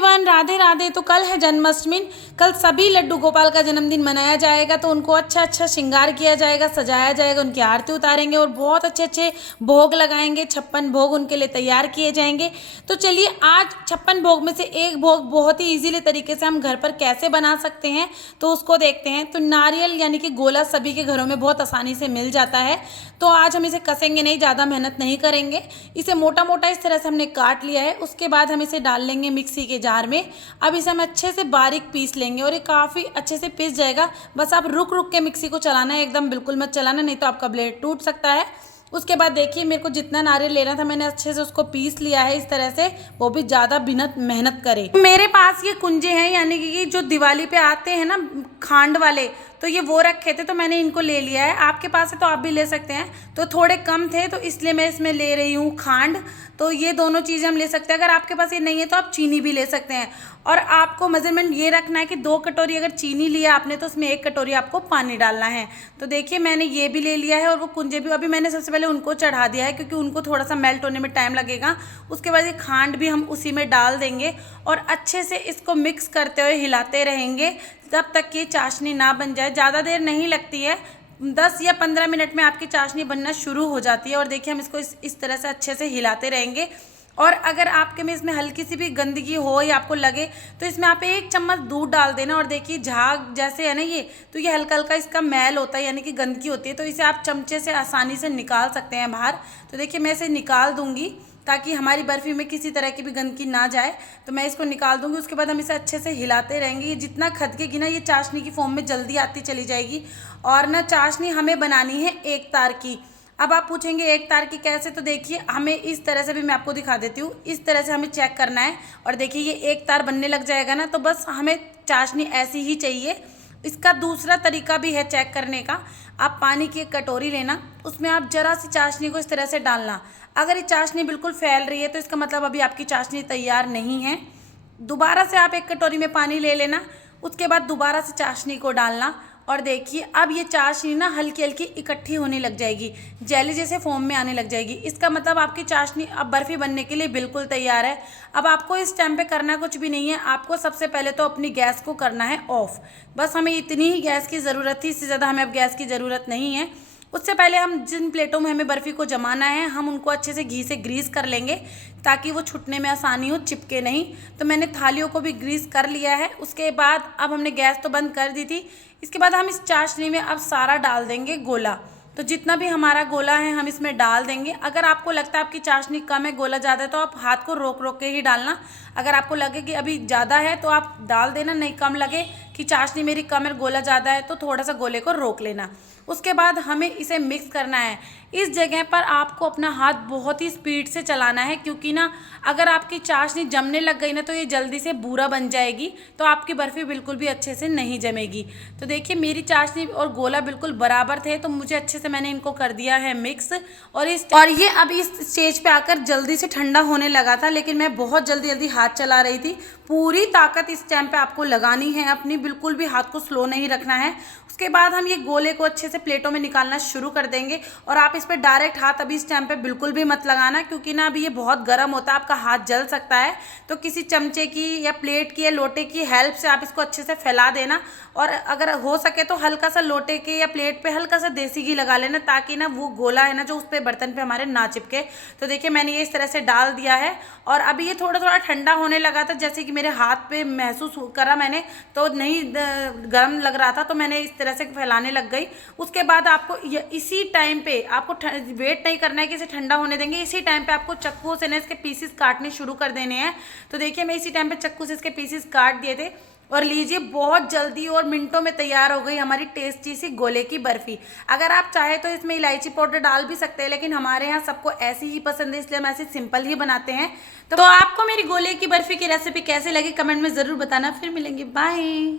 Everyone, Radhe Radhe. तो कल है जन्माष्टमी। कल सभी लड्डू गोपाल का जन्मदिन मनाया जाएगा, तो उनको अच्छा अच्छा श्रृंगार किया जाएगा, सजाया जाएगा, उनकी आरती उतारेंगे और बहुत अच्छे अच्छे भोग लगाएंगे। 56 भोग उनके लिए तैयार किए जाएंगे। तो चलिए आज 56 भोग में से एक भोग बहुत ही इजीली तरीके से हम घर पर कैसे बना सकते हैं तो उसको देखते हैं। तो नारियल यानी कि गोला सभी के घरों में बहुत आसानी से मिल जाता है। तो आज हम इसे कसेंगे नहीं, ज़्यादा मेहनत नहीं करेंगे। इसे मोटा मोटा इस तरह से हमने काट लिया है। उसके बाद हम इसे डाल लेंगे मिक्सी के जार में। अब इसे हम अच्छे से बारीक पीस लेंगे और ये काफ़ी अच्छे से पीस जाएगा। बस आप रुक रुक के मिक्सी को चलाना है, एकदम बिल्कुल मत चलाना, नहीं तो आपका ब्लेड टूट सकता है। उसके बाद देखिए मेरे को जितना नारियल लेना था मैंने अच्छे से उसको पीस लिया है इस तरह से, वो भी ज़्यादा बिना मेहनत करे। मेरे पास ये कुंजे हैं, यानी कि जो दिवाली पे आते हैं ना खांड वाले, तो ये वो रखे थे तो मैंने इनको ले लिया है। आपके पास है तो आप भी ले सकते हैं। तो थोड़े कम थे तो इसलिए मैं इसमें ले रही हूँ खांड। तो ये दोनों चीज़ें हम ले सकते हैं। अगर आपके पास ये नहीं है तो आप चीनी भी ले सकते हैं। और आपको मेजरमेंट ये रखना है कि 2 कटोरी अगर चीनी लिया आपने तो उसमें 1 कटोरी आपको पानी डालना है। तो देखिए मैंने ये भी ले लिया है और वो कुंजे भी। अभी मैंने सबसे पहले उनको चढ़ा दिया है क्योंकि उनको थोड़ा सा मेल्ट होने में टाइम लगेगा। उसके बाद ये खांड भी हम उसी में डाल देंगे और अच्छे से इसको मिक्स करते हुए हिलाते रहेंगे तब तक कि चाशनी ना बन जाए। ज़्यादा देर नहीं लगती है, 10 या 15 मिनट में आपकी चाशनी बनना शुरू हो जाती है। और देखिए हम इसको इस तरह से अच्छे से हिलाते रहेंगे। और अगर आपके में इसमें हल्की सी भी गंदगी हो या आपको लगे तो इसमें आप 1 चम्मच दूध डाल देना। और देखिए झाग जैसे है ना ये, तो ये हल्का हल्का इसका मैल होता है यानी कि गंदगी होती है, तो इसे आप चमचे से आसानी से निकाल सकते हैं बाहर। तो देखिए मैं इसे निकाल दूंगी ताकि हमारी बर्फ़ी में किसी तरह की भी गंदगी ना जाए। तो मैं इसको निकाल दूंगी। उसके बाद हम इसे अच्छे से हिलाते रहेंगे। ये जितना खदकेगी ना ये चाशनी की फॉर्म में जल्दी आती चली जाएगी। और ना चाशनी हमें बनानी है 1 तार की। अब आप पूछेंगे 1 तार की कैसे, तो देखिए हमें इस तरह से भी मैं आपको दिखा देती हूँ। इस तरह से हमें चेक करना है और देखिए ये 1 तार बनने लग जाएगा ना, तो बस हमें चाशनी ऐसी ही चाहिए। इसका दूसरा तरीका भी है चेक करने का। आप पानी की एक कटोरी लेना, उसमें आप जरा सी चाशनी को इस तरह से डालना। अगर ये चाशनी बिल्कुल फैल रही है तो इसका मतलब अभी आपकी चाशनी तैयार नहीं है। दोबारा से आप 1 कटोरी में पानी ले लेना, उसके बाद दोबारा से चाशनी को डालना। और देखिए अब ये चाशनी ना हल्की हल्की इकट्ठी होने लग जाएगी, जेली जैसे फॉर्म में आने लग जाएगी। इसका मतलब आपकी चाशनी अब बर्फ़ी बनने के लिए बिल्कुल तैयार है। अब आपको इस टाइम पे करना कुछ भी नहीं है। आपको सबसे पहले तो अपनी गैस को करना है ऑफ़। बस हमें इतनी ही गैस की ज़रूरत थी, इससे ज़्यादा हमें अब गैस की ज़रूरत नहीं है। उससे पहले हम जिन प्लेटों में हमें बर्फ़ी को जमाना है हम उनको अच्छे से घी से ग्रीस कर लेंगे ताकि वो छुटने में आसानी हो, चिपके नहीं। तो मैंने थालियों को भी ग्रीस कर लिया है। उसके बाद अब हमने गैस तो बंद कर दी थी। इसके बाद हम इस चाशनी में अब सारा डाल देंगे गोला। तो जितना भी हमारा गोला है हम इसमें डाल देंगे। अगर आपको लगता है आपकी चाशनी कम है, गोला ज़्यादा है, तो आप हाथ को रोक रोक के ही डालना। अगर आपको लगे कि अभी ज़्यादा है तो आप डाल देना, नहीं कम लगे कि चाशनी मेरी कम है गोला ज़्यादा है तो थोड़ा सा गोले को रोक लेना। उसके बाद हमें इसे मिक्स करना है। इस जगह पर आपको अपना हाथ बहुत ही स्पीड से चलाना है क्योंकि ना अगर आपकी चाशनी जमने लग गई ना तो ये जल्दी से बूरा बन जाएगी, तो आपकी बर्फ़ी बिल्कुल भी अच्छे से नहीं जमेगी। तो देखिए मेरी चाशनी और गोला बिल्कुल बराबर थे, तो मुझे अच्छे से मैंने इनको कर दिया है मिक्स। और ये अब इस स्टेज पे आकर जल्दी से ठंडा होने लगा था, लेकिन मैं बहुत जल्दी जल्दी हाथ चला रही थी। पूरी ताकत इस टाइम पे आपको लगानी है अपनी, बिल्कुल भी हाथ को स्लो नहीं रखना है। उसके बाद हम ये गोले को अच्छे से प्लेटों में निकालना शुरू कर देंगे। और आप इस पर डायरेक्ट हाथ अभी इस टाइम पे बिल्कुल भी मत लगाना क्योंकि ना अभी ये बहुत गर्म होता है, आपका हाथ जल सकता है। तो किसी चमचे की या प्लेट की या लोटे की हेल्प से आप इसको अच्छे से फैला देना। और अगर हो सके तो हल्का सा लोटे के या प्लेट पे हल्का सा देसी घी लगा लेना ताकि ना वो गोला है ना जो उस पर बर्तन पे हमारे ना चिपके। तो देखिए मैंने ये इस तरह से डाल दिया है और अभी ये थोड़ा थोड़ा ठंडा होने लगा था, जैसे कि मेरे हाथ पे महसूस करा मैंने, तो नहीं गर्म लग रहा था, तो मैंने इस तरह से फैलाने लग गई। उसके बाद आपको इसी टाइम पे आपको वेट नहीं करना है कि इसे ठंडा होने देंगे। इसी टाइम पे आपको चक्कू से ना इसके पीसेस काटने शुरू कर देने हैं। तो देखिए मैं इसी टाइम पे चक्कू से इसके पीसेस काट दिए थे। और लीजिए बहुत जल्दी और मिनटों में तैयार हो गई हमारी टेस्टी सी गोले की बर्फ़ी। अगर आप चाहे तो इसमें इलायची पाउडर डाल भी सकते हैं, लेकिन हमारे यहाँ सबको ऐसी ही पसंद है इसलिए हम ऐसे सिंपल ही बनाते हैं। तो आपको मेरी गोले की बर्फ़ी की रेसिपी कैसे लगी कमेंट में ज़रूर बताना। फिर मिलेंगे, बाय।